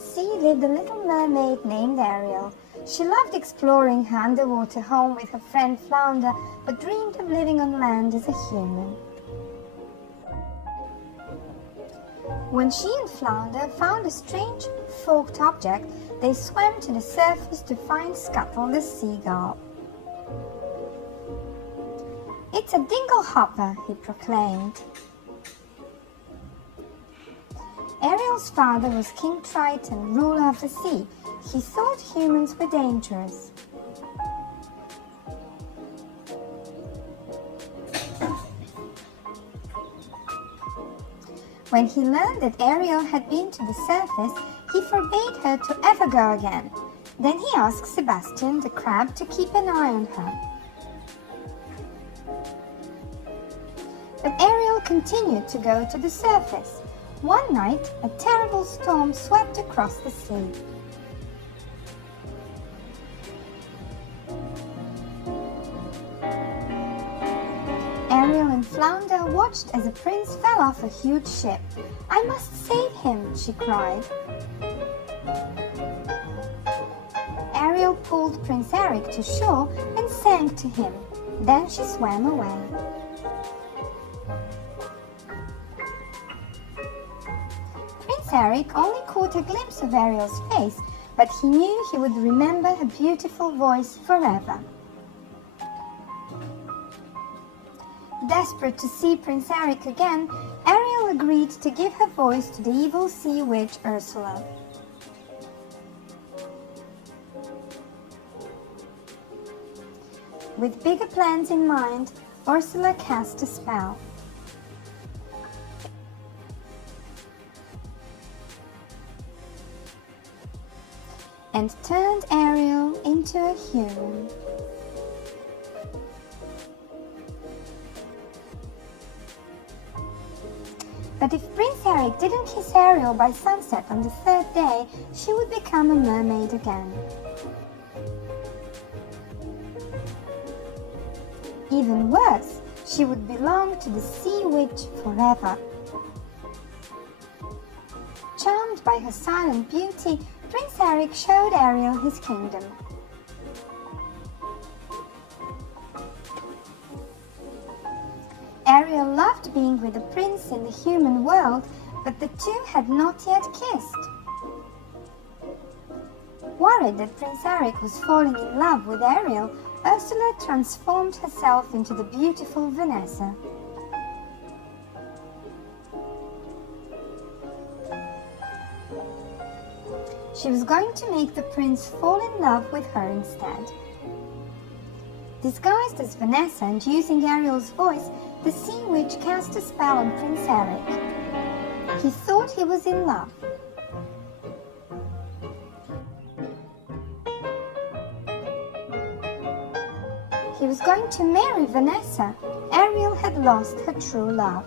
sea lived a little mermaid named Ariel. She loved exploring her underwater home with her friend Flounder, but dreamed of living on land as a human. When she and Flounder found a strange forked object, they swam to the surface to find Scuttle the seagull. "It's a dinglehopper," he proclaimed. Ariel's father was King Triton, ruler of the sea. He thought humans were dangerous. When he learned that Ariel had been to the surface, he forbade her to ever go again. Then he asked Sebastian the crab to keep an eye on her. But Ariel continued to go to the surface. One night, a terrible storm swept across the sea. Ariel and Flounder watched as a prince fell off a huge ship. "I must save him," she cried. Ariel pulled Prince Eric to shore and sang to him. Then she swam away. Prince Eric only caught a glimpse of Ariel's face, but he knew he would remember her beautiful voice forever. Desperate to see Prince Eric again, Ariel agreed to give her voice to the evil sea witch Ursula. With bigger plans in mind, Ursula cast a spell. And turned Ariel into a human. But if Prince Eric didn't kiss Ariel by sunset on the third day, she would become a mermaid again. Even worse, she would belong to the sea witch forever. Charmed by her silent beauty, Prince Eric showed Ariel his kingdom. Ariel loved being with a prince in the human world, but the two had not yet kissed. Worried that Prince Eric was falling in love with Ariel, Ursula transformed herself into the beautiful Vanessa. She was going to make the prince fall in love with her instead. Disguised as Vanessa and using Ariel's voice, the sea witch cast a spell on Prince Eric. He thought he was in love. He was going to marry Vanessa. Ariel had lost her true love.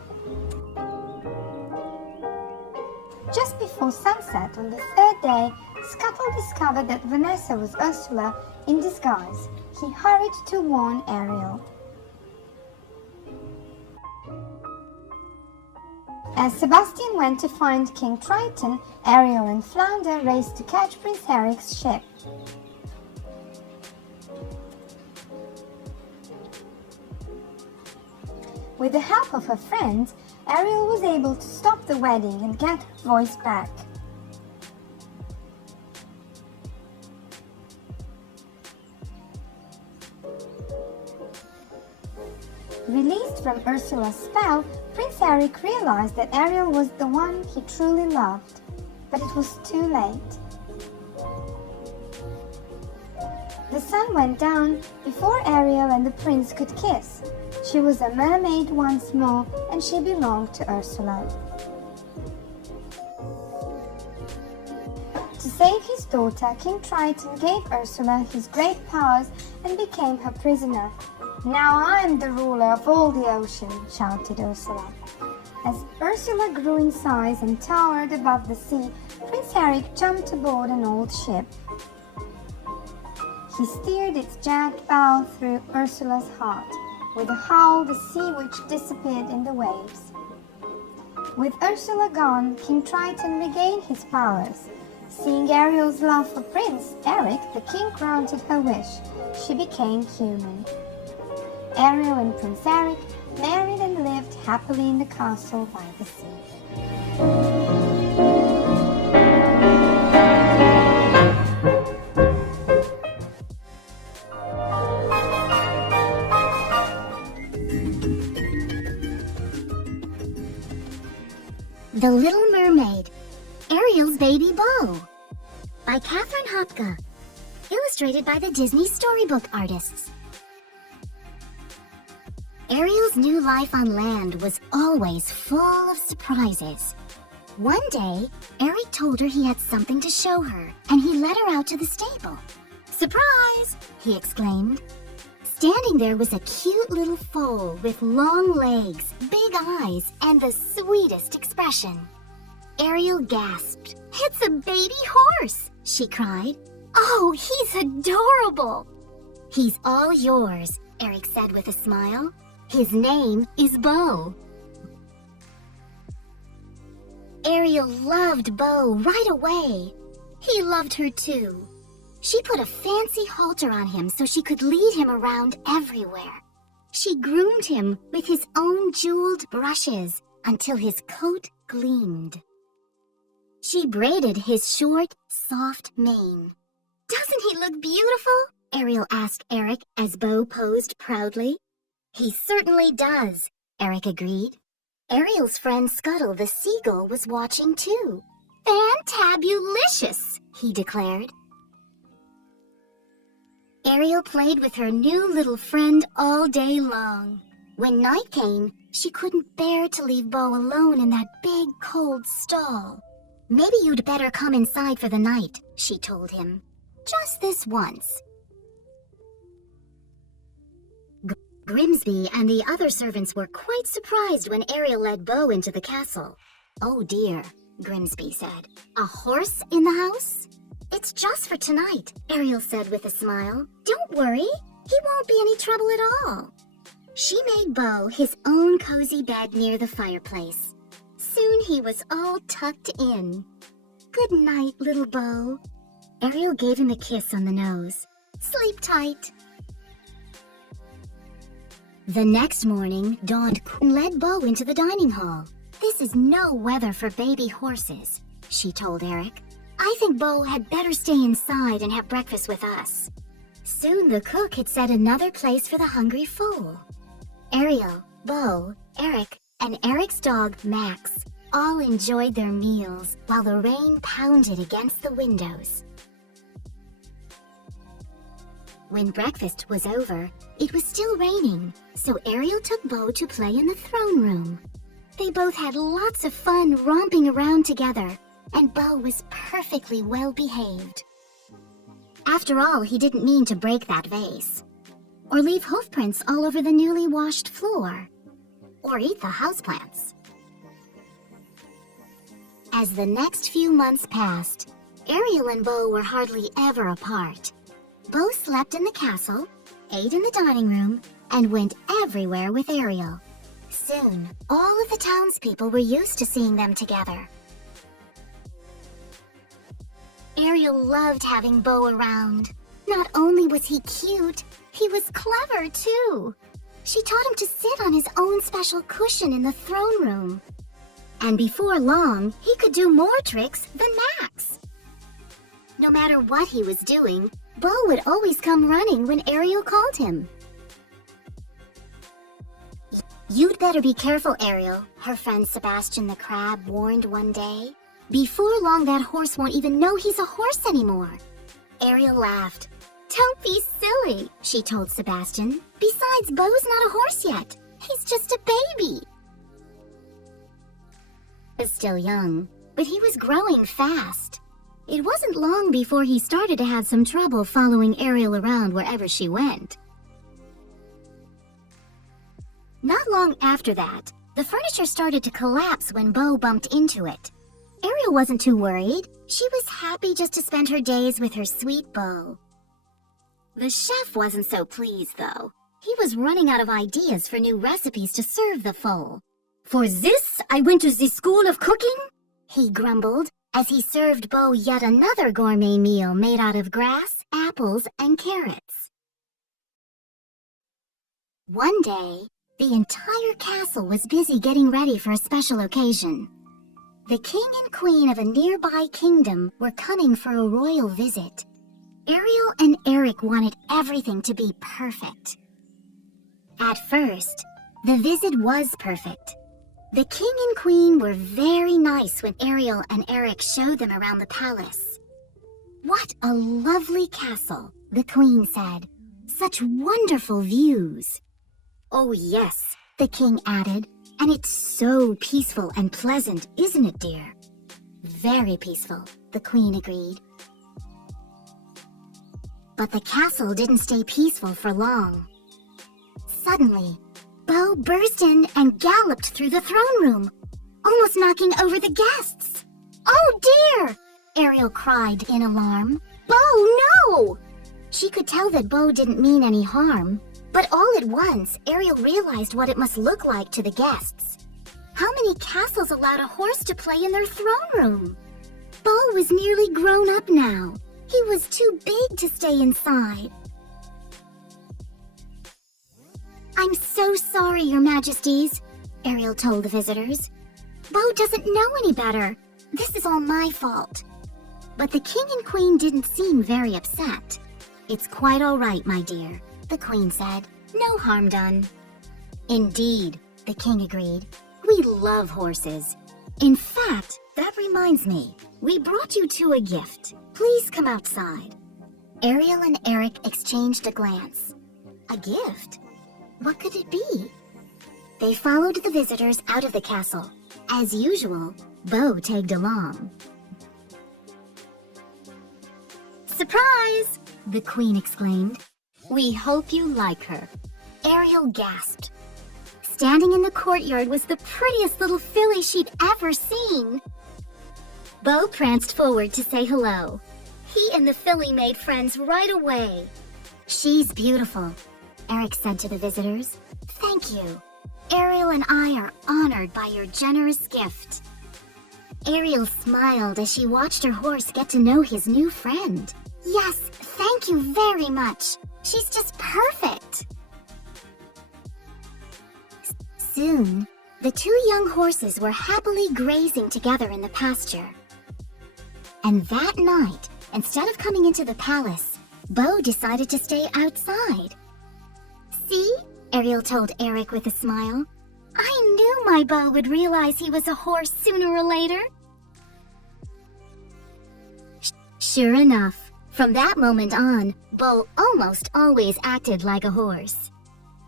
Just before sunset on the third day, Scuttle discovered that Vanessa was Ursula in disguise. He hurried to warn Ariel. As Sebastian went to find King Triton, Ariel and Flounder raced to catch Prince Eric's ship. With the help of her friends, Ariel was able to stop the wedding and get her voice back. Released from Ursula's spell, Prince Eric realized that Ariel was the one he truly loved, but it was too late. The sun went down before Ariel and the prince could kiss. She was a mermaid once more, and she belonged to Ursula. To save his daughter, King Triton gave Ursula his great powers and became her prisoner. "Now I'm the ruler of all the ocean," shouted Ursula. As Ursula grew in size and towered above the sea, Prince Eric jumped aboard an old ship. He steered its jagged bow through Ursula's heart. With a howl, the sea witch disappeared in the waves. With Ursula gone, King Triton regained his powers. Seeing Ariel's love for Prince Eric, the king granted her wish. She became human. Ariel and Prince Eric married and lived happily in the castle by the sea. The Little Mermaid, Ariel's Baby Beau, by Katherine Hopka, illustrated by the Disney storybook artists. Ariel's new life on land was always full of surprises. One day, Eric told her he had something to show her, and he led her out to the stable. "Surprise!" he exclaimed. Standing there was a cute little foal with long legs, big eyes, and the sweetest expression. Ariel gasped. "It's a baby horse!" she cried. "Oh, he's adorable!" "He's all yours," Eric said with a smile. "His name is Beau." Ariel loved Beau right away. He loved her too. She put a fancy halter on him so she could lead him around everywhere. She groomed him with his own jeweled brushes until his coat gleamed. She braided his short, soft mane. "Doesn't he look beautiful?" Ariel asked Eric as Beau posed proudly. "He certainly does," Eric agreed. Ariel's friend Scuttle the seagull was watching too. "Fantabulicious," he declared. Ariel played with her new little friend all day long. When night came, she couldn't bear to leave Beau alone in that big, cold stall. "Maybe you'd better come inside for the night," she told him. "Just this once." Grimsby and the other servants were quite surprised when Ariel led Beau into the castle. "Oh dear," Grimsby said. "A horse in the house?" "It's just for tonight," Ariel said with a smile. "Don't worry, he won't be any trouble at all." She made Beau his own cozy bed near the fireplace. Soon he was all tucked in. "Good night, little Beau." Ariel gave him a kiss on the nose. "Sleep tight." The next morning dawned and led Beau into the dining hall. "This is no weather for baby horses," she told Eric. "I think Beau had better stay inside and have breakfast with us." Soon the cook had set another place for the hungry foal. Ariel, Beau, Eric, and Eric's dog, Max, all enjoyed their meals while the rain pounded against the windows. When breakfast was over, it was still raining, so Ariel took Beau to play in the throne room. They both had lots of fun romping around together, and Beau was perfectly well behaved. After all, he didn't mean to break that vase, or leave hoofprints all over the newly washed floor, or eat the houseplants. As the next few months passed, Ariel and Beau were hardly ever apart. Beau slept in the castle, ate in the dining room, and went everywhere with Ariel. Soon, all of the townspeople were used to seeing them together. Ariel loved having Beau around. Not only was he cute, he was clever too. She taught him to sit on his own special cushion in the throne room. And before long, he could do more tricks than Max. No matter what he was doing, Beau would always come running when Ariel called him. "You'd better be careful, Ariel," her friend Sebastian the crab warned one day. "Before long, that horse won't even know he's a horse anymore." Ariel laughed. "Don't be silly," she told Sebastian. "Besides, Beau's not a horse yet. He's just a baby." He was still young, but he was growing fast. It wasn't long before he started to have some trouble following Ariel around wherever she went. Not long after that, the furniture started to collapse when Beau bumped into it. Ariel wasn't too worried. She was happy just to spend her days with her sweet Beau. The chef wasn't so pleased, though. He was running out of ideas for new recipes to serve the foal. "For this, I went to the school of cooking," he grumbled. as he served Bo yet another gourmet meal made out of grass, apples, and carrots. One day, the entire castle was busy getting ready for a special occasion. The king and queen of a nearby kingdom were coming for a royal visit. Ariel and Eric wanted everything to be perfect. At first, the visit was perfect. The king and queen were very nice when Ariel and Eric showed them around the palace. "What a lovely castle," the queen said. "Such wonderful views." "Oh yes," the king added, "and it's so peaceful and pleasant, isn't it, dear?" "Very peaceful," the queen agreed. But the castle didn't stay peaceful for long. Suddenly, Bo burst in and galloped through the throne room, almost knocking over the guests. "Oh dear!" Ariel cried in alarm. "Bo, no!" She could tell that Bo didn't mean any harm, but all at once, Ariel realized what it must look like to the guests. How many castles allowed a horse to play in their throne room? Bo was nearly grown up now. He was too big to stay inside. "I'm so sorry, Your Majesties," Ariel told the visitors. "Bo doesn't know any better. This is all my fault." But the king and queen didn't seem very upset. "It's quite all right, my dear," the queen said. "No harm done." "Indeed," the king agreed. "We love horses. In fact, that reminds me, we brought you two a gift. Please come outside." Ariel and Eric exchanged a glance. A gift? What could it be? They followed the visitors out of the castle. As usual, Bo tagged along. "Surprise!" the queen exclaimed. "We hope you like her." Ariel gasped. Standing in the courtyard was the prettiest little filly she'd ever seen. Bo pranced forward to say hello. He and the filly made friends right away. "She's beautiful," Eric said to the visitors. "Thank you. Ariel and I are honored by your generous gift." Ariel smiled as she watched her horse get to know his new friend. "Yes, thank you very much. She's just perfect." Soon, the two young horses were happily grazing together in the pasture. And that night, instead of coming into the palace, Bo decided to stay outside. "See?" Ariel told Eric with a smile. "I knew my Bo would realize he was a horse sooner or later." Sure enough, from that moment on, Bo almost always acted like a horse.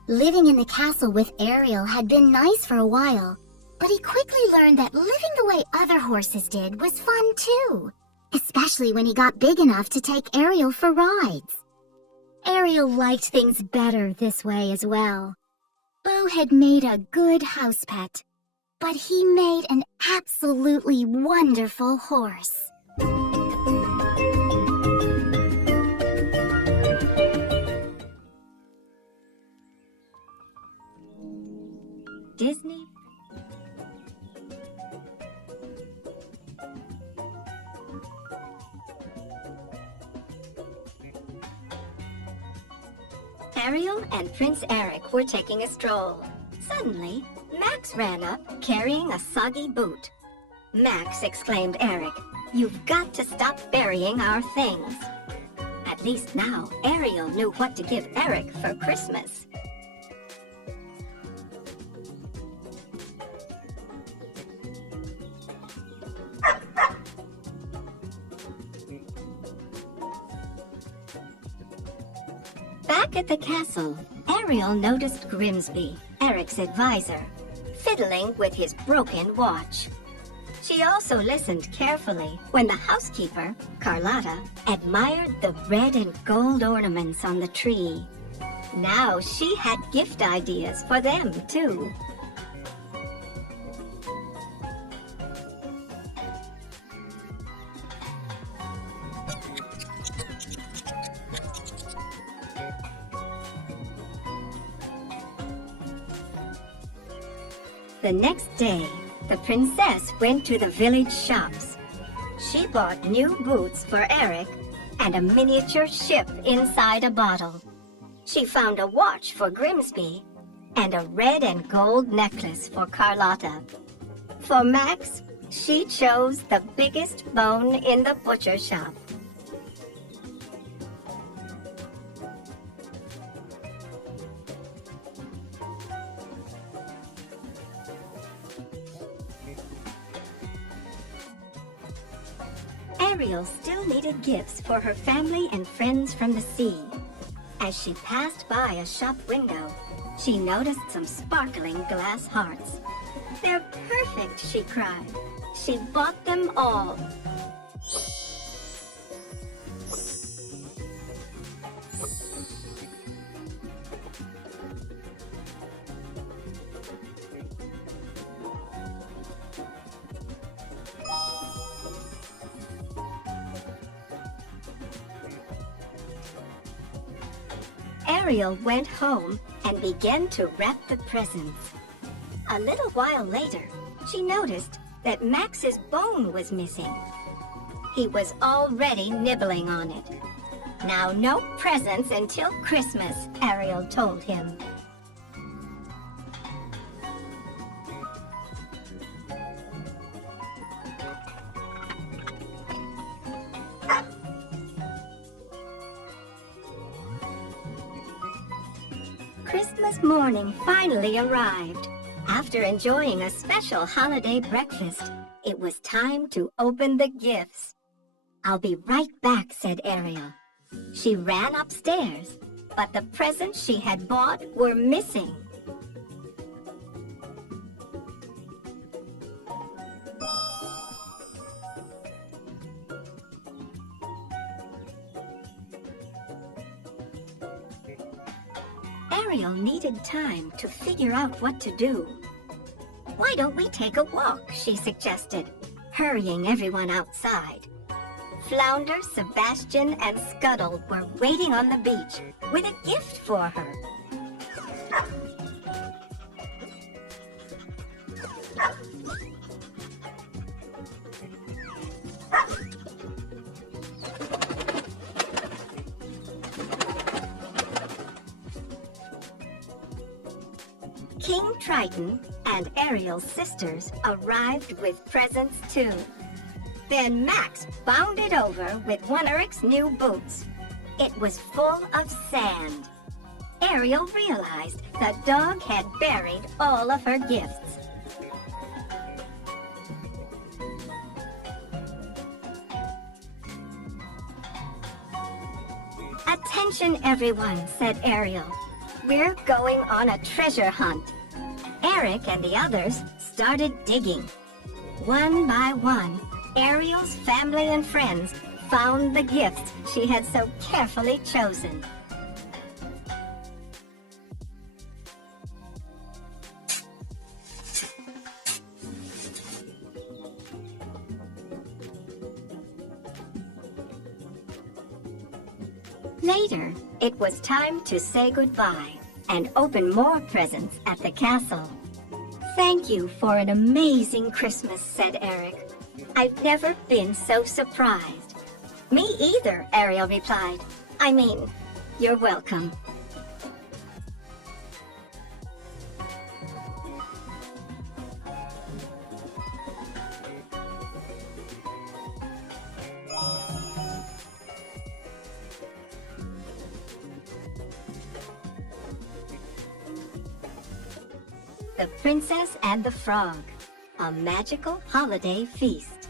Living in the castle with Ariel had been nice for a while, but he quickly learned that living the way other horses did was fun too, especially when he got big enough to take Ariel for rides. Ariel liked things better this way as well. Bo had made a good house pet, but he made an absolutely wonderful horse. Disney Ariel and Prince Eric were taking a stroll. Suddenly, Max ran up, carrying a soggy boot. "Max," exclaimed Eric, "you've got to stop burying our things." At least now, Ariel knew what to give Eric for Christmas. Back at the castle, Ariel noticed Grimsby, Eric's advisor, fiddling with his broken watch. She also listened carefully when the housekeeper, Carlotta, admired the red and gold ornaments on the tree. Now she had gift ideas for them, too. The next day, the princess went to the village shops. She bought new boots for Eric and a miniature ship inside a bottle. She found a watch for Grimsby and a red and gold necklace for Carlotta. For Max, she chose the biggest bone in the butcher shop. Ariel still needed gifts for her family and friends from the sea. As she passed by a shop window, she noticed some sparkling glass hearts. "They're perfect," she cried. She bought them all. Ariel went home and began to wrap the presents. A little while later, she noticed that Max's bone was missing. He was already nibbling on it. "Now no presents until Christmas," Ariel told him. Christmas morning finally arrived. After enjoying a special holiday breakfast, it was time to open the gifts. "I'll be right back," said Ariel. She ran upstairs, but the presents she had bought were missing. Ariel needed time to figure out what to do. "Why don't we take a walk?" she suggested, hurrying everyone outside. Flounder, Sebastian, and Scuttle were waiting on the beach with a gift for her. King Triton and Ariel's sisters arrived with presents too. Then Max bounded over with one of Eric's new boots. It was full of sand. Ariel realized the dog had buried all of her gifts. "Attention everyone," said Ariel. "We're going on a treasure hunt." Eric and the others started digging. One by one, Ariel's family and friends found the gifts she had so carefully chosen. Later, it was time to say goodbye and open more presents at the castle. "Thank you for an amazing Christmas," said Eric. "I've never been so surprised." "Me either," Ariel replied. "I mean, you're welcome." The Princess and the Frog, a magical holiday feast.